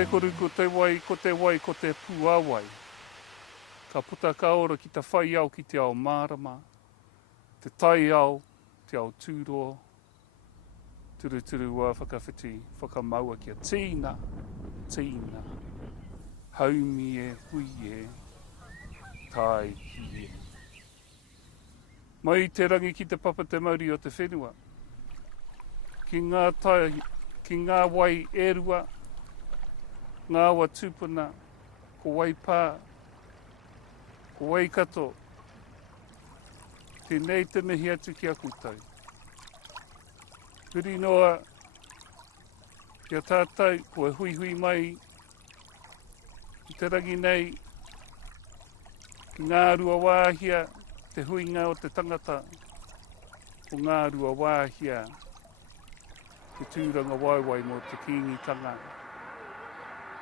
te koru, ko te wai, ko te wai, ko te puawai. Ka puta ka ora ki te whai au ki te ao marama, te tai au, te ao tūroa, turu wā whakawhiti, whakamaua kia tīna, tīna, haumi e, hui e, tai hi e. Mai te rangi ki te papa te mauri o te whenua. Ki ngā tai, ki ngā wai erua, ngā wa tūpuna, ko wai pā, ko wai kato, tēnei te mihi atu ki a koutou. Huri noa, kia tātou, kua hui hui mai, ki te rangi nei, ki ngā rua wāhia, te huinga o te tangata, o ngā rua wāhia, te tūranga waiwai mo te kīngitanga.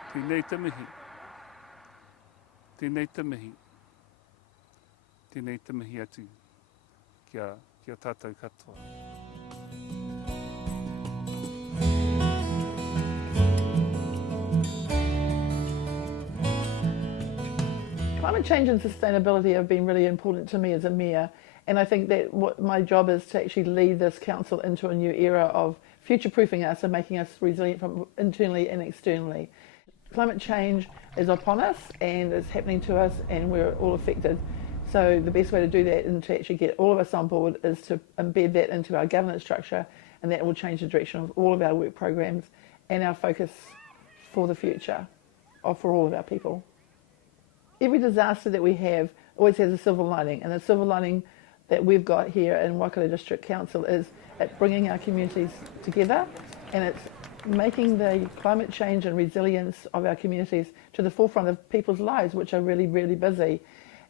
Tēnei te mihi. Tēnei te mihi. Tēnei te mihi atu kia tātou katoa. Climate change and sustainability have been really important to me as a mayor, and I think that what my job is to actually lead this council into a new era of future-proofing us and making us resilient from internally and externally. Climate change is upon us and it's happening to us and we're all affected. So the best way to do that and to actually get all of us on board is to embed that into our governance structure, and that will change the direction of all of our work programs and our focus for the future for all of our people. Every disaster that we have always has a silver lining, and the silver lining that we've got here in Waikato District Council is at bringing our communities together, and it's making the climate change and resilience of our communities to the forefront of people's lives, which are really, really busy.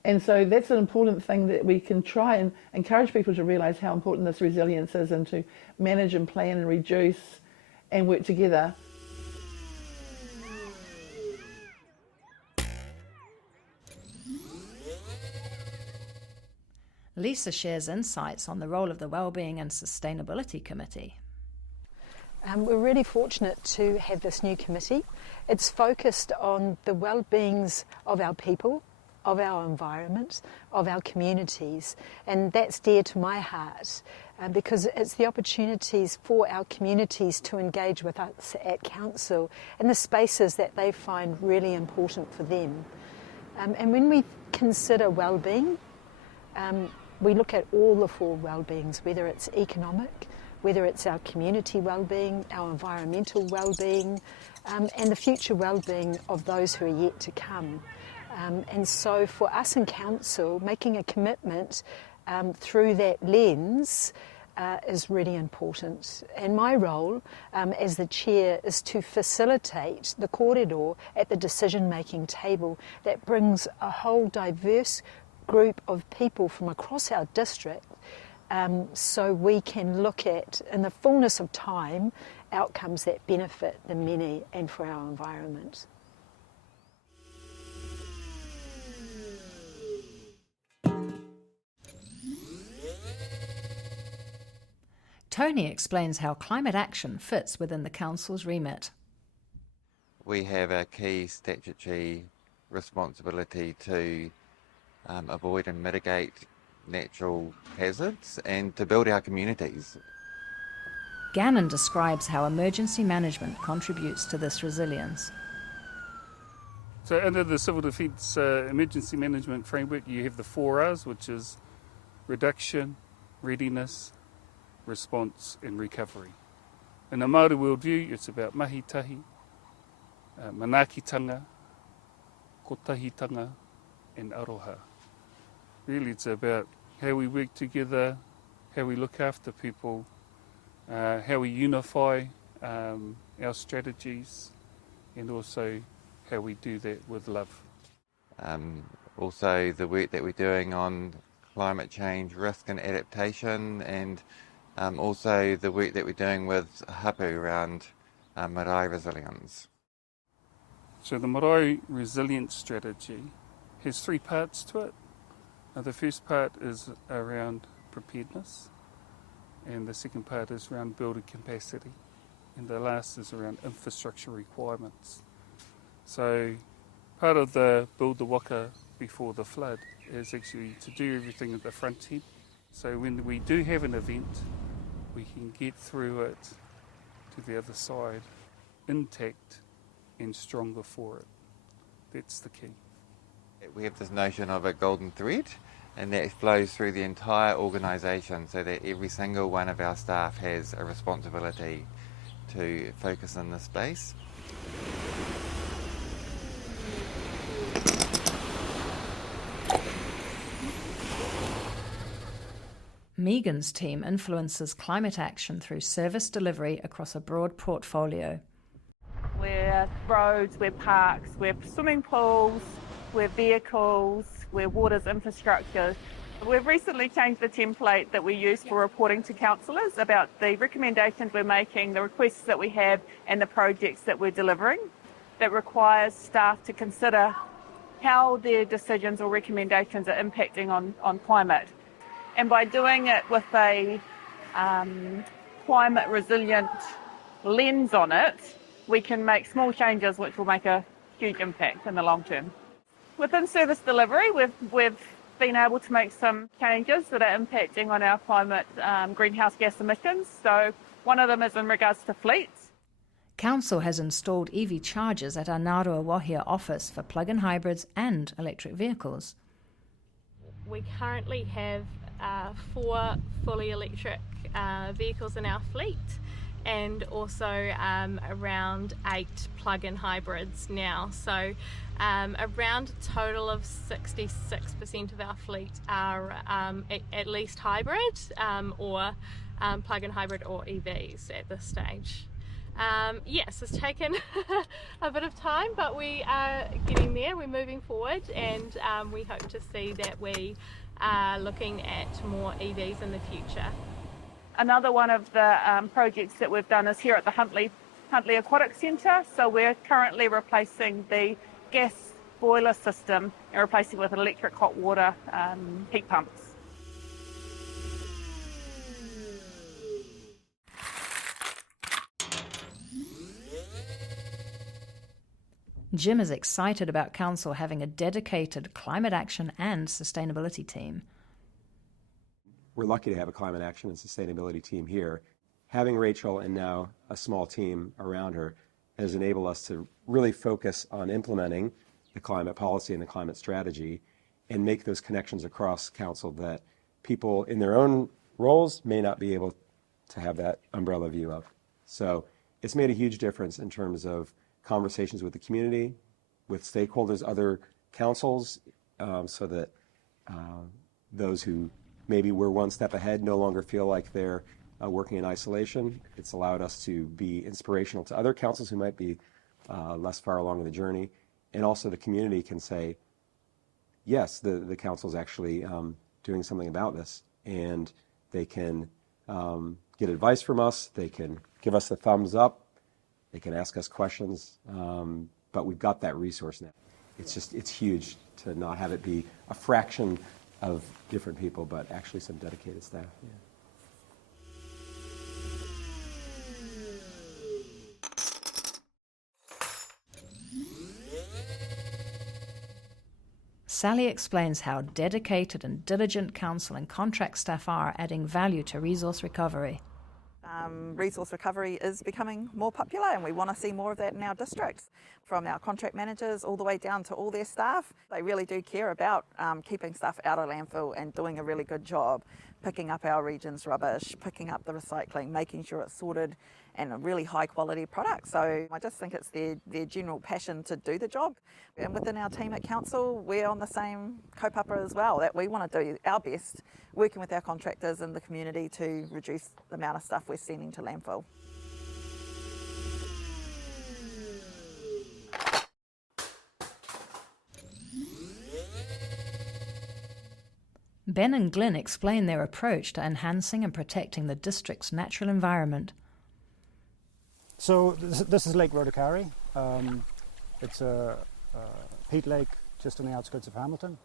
And so that's an important thing that we can try and encourage people to realise how important this resilience is, and to manage and plan and reduce and work together. Lisa shares insights on the role of the Wellbeing and Sustainability Committee. We're really fortunate to have this new committee. It's focused on the well-beings of our people, of our environment, of our communities, and that's dear to my heart because it's the opportunities for our communities to engage with us at council in the spaces that they find really important for them. And when we consider well-being, we look at all the four well-beings, whether it's economic, whether it's our community well-being, our environmental well-being, and the future well-being of those who are yet to come. And so for us in council, making a commitment through that lens is really important. And my role as the chair is to facilitate the kōrero at the decision-making table that brings a whole diverse group of people from across our district, so we can look at, in the fullness of time, outcomes that benefit the many and for our environment. Tony explains how climate action fits within the Council's remit. We have a key statutory responsibility to avoid and mitigate natural hazards and to build our communities. Gannon describes how emergency management contributes to this resilience. So under the Civil Defence Emergency Management Framework, you have the 4 R's, which is reduction, readiness, response and recovery. In a Māori worldview, it's about mahitahi, manaakitanga, kotahitanga and aroha. Really it's about how we work together, how we look after people, how we unify our strategies, and also how we do that with love. Also the work that we're doing on climate change risk and adaptation, and also the work that we're doing with hapu around marae resilience. So the marae resilience strategy has 3 parts to it. The first part is around preparedness, and the second part is around building capacity, and the last is around infrastructure requirements. So part of the build the waka before the flood is actually to do everything at the front end. So when we do have an event, we can get through it to the other side intact and stronger for it. That's the key. We have this notion of a golden thread, and that flows through the entire organisation, so that every single one of our staff has a responsibility to focus in this space. Megan's team influences climate action through service delivery across a broad portfolio. We're roads, we're parks, we're swimming pools, we're vehicles, we're water's infrastructure. We've recently changed the template that we use for reporting to councillors about the recommendations we're making, the requests that we have and the projects that we're delivering. That requires staff to consider how their decisions or recommendations are impacting on climate. And by doing it with a climate resilient lens on it, we can make small changes which will make a huge impact in the long term. Within service delivery, we've been able to make some changes that are impacting on our climate greenhouse gas emissions. So one of them is in regards to fleets. Council has installed EV chargers at our Ngārua Wahia office for plug-in hybrids and electric vehicles. We currently have 4 fully electric vehicles in our fleet, and also around 8 plug-in hybrids now. So around a total of 66% of our fleet are at least hybrid or plug-in hybrid or EVs at this stage. Yes, it's taken a bit of time, but we are getting there. We're moving forward, and we hope to see that we are looking at more EVs in the future. Another one of the projects that we've done is here at the Huntley Aquatic Centre. So we're currently replacing the gas boiler system and replacing it with electric hot water heat pumps. Jim is excited about Council having a dedicated climate action and sustainability team. We're lucky to have a climate action and sustainability team here. Having Rachel and now a small team around her has enabled us to really focus on implementing the climate policy and the climate strategy and make those connections across Council that people in their own roles may not be able to have that umbrella view of. So it's made a huge difference in terms of conversations with the community, with stakeholders, other councils, so that those who maybe were one step ahead no longer feel like they're working in isolation. It's allowed us to be inspirational to other councils who might be less far along in the journey. And also the community can say, yes, the council's actually doing something about this. And they can get advice from us. They can give us a thumbs up. They can ask us questions. But we've got that resource now. It's huge to not have it be a fraction of different people, but actually some dedicated staff. Yeah. Sally explains how dedicated and diligent council and contract staff are adding value to resource recovery. Resource recovery is becoming more popular, and we want to see more of that in our districts. From our contract managers all the way down to all their staff, they really do care about keeping stuff out of landfill and doing a really good job, picking up our region's rubbish, picking up the recycling, making sure it's sorted and a really high quality product. So I just think it's their general passion to do the job. And within our team at Council, we're on the same kaupapa as well, that we want to do our best working with our contractors and the community to reduce the amount of stuff we're sending to landfill. Ben and Glyn explain their approach to enhancing and protecting the district's natural environment. So this is Lake Rotokari. It's a peat lake just on the outskirts of Hamilton.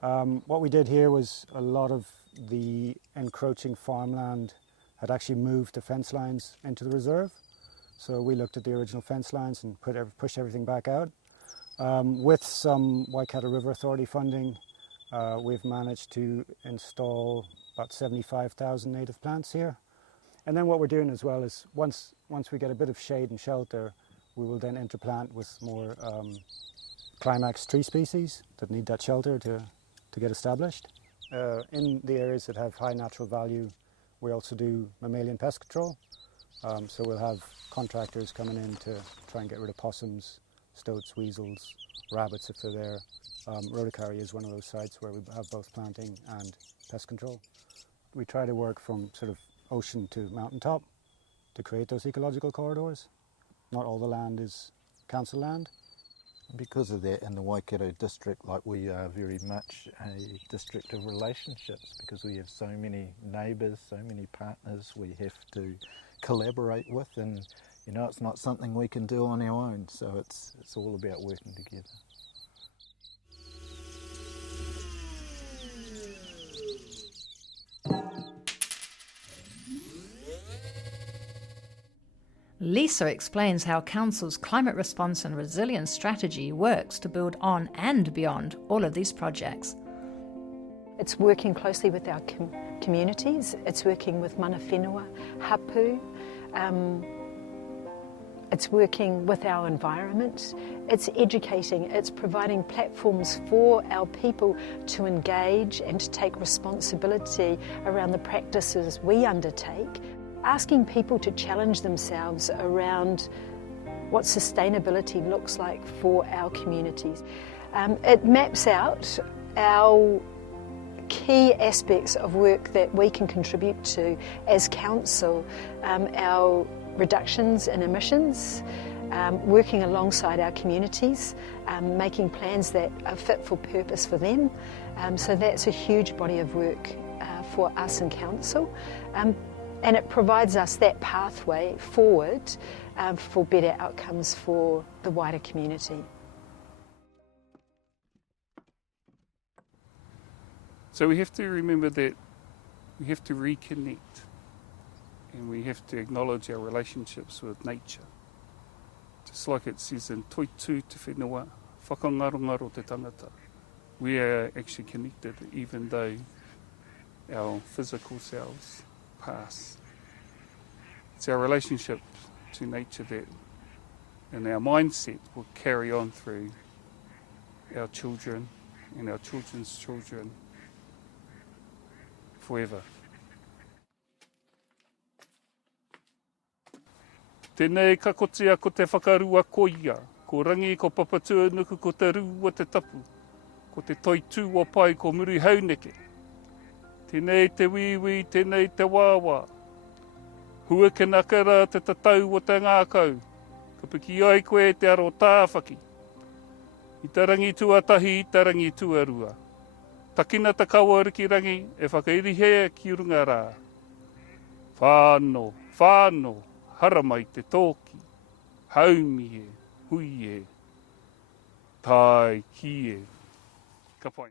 What we did here was a lot of the encroaching farmland had actually moved the fence lines into the reserve. So we looked at the original fence lines and pushed everything back out. With some Waikato River Authority funding, we've managed to install about 75,000 native plants here. And then what we're doing as well is once we get a bit of shade and shelter, we will then interplant with more climax tree species that need that shelter to get established. In the areas that have high natural value, we also do mammalian pest control. So we'll have contractors coming in to try and get rid of possums, stoats, weasels, rabbits if they're there. Rotokari is one of those sites where we have both planting and pest control. We try to work from sort of ocean to mountaintop to create those ecological corridors. Not all the land is council land. Because of that, in the Waikato district, like, we are very much a district of relationships, because we have so many neighbours, so many partners we have to collaborate with, and you know, it's not something we can do on our own, so it's all about working together. Lisa explains how Council's climate response and resilience strategy works to build on and beyond all of these projects. It's working closely with our communities, it's working with mana whenua, hapu, it's working with our environment, it's educating, it's providing platforms for our people to engage and to take responsibility around the practices we undertake. Asking people to challenge themselves around what sustainability looks like for our communities. It maps out our key aspects of work that we can contribute to as council, our reductions in emissions, working alongside our communities, making plans that are fit for purpose for them. So that's a huge body of work for us in council. And it provides us that pathway forward for better outcomes for the wider community. So we have to remember that we have to reconnect, and we have to acknowledge our relationships with nature. Just like it says in Toi tū te whenua, whakangarongaro te tangata. We are actually connected even though our physical selves pass. It's our relationship to nature that, and our mindset, will carry on through our children and our children's children forever. Tēnei kakotia ko te whakarua koia, ko rangi ko papatua nuku ko te rū o te tapu, ko te toitū o pai ko muri hauneke. Tēnei te wiwi, tēnei te wāwā. Hua ke nakara te tatau o te ngākau. Ka piki ai koe te aro tāwhaki. I tarangi tuatahi, i tarangi tuarua. Takina ta kawariki rangi e whakairihea ki runga rā. Whāno, whāno, haramai te tōki. Haumi e, hui e, tai ki e. Ka pai.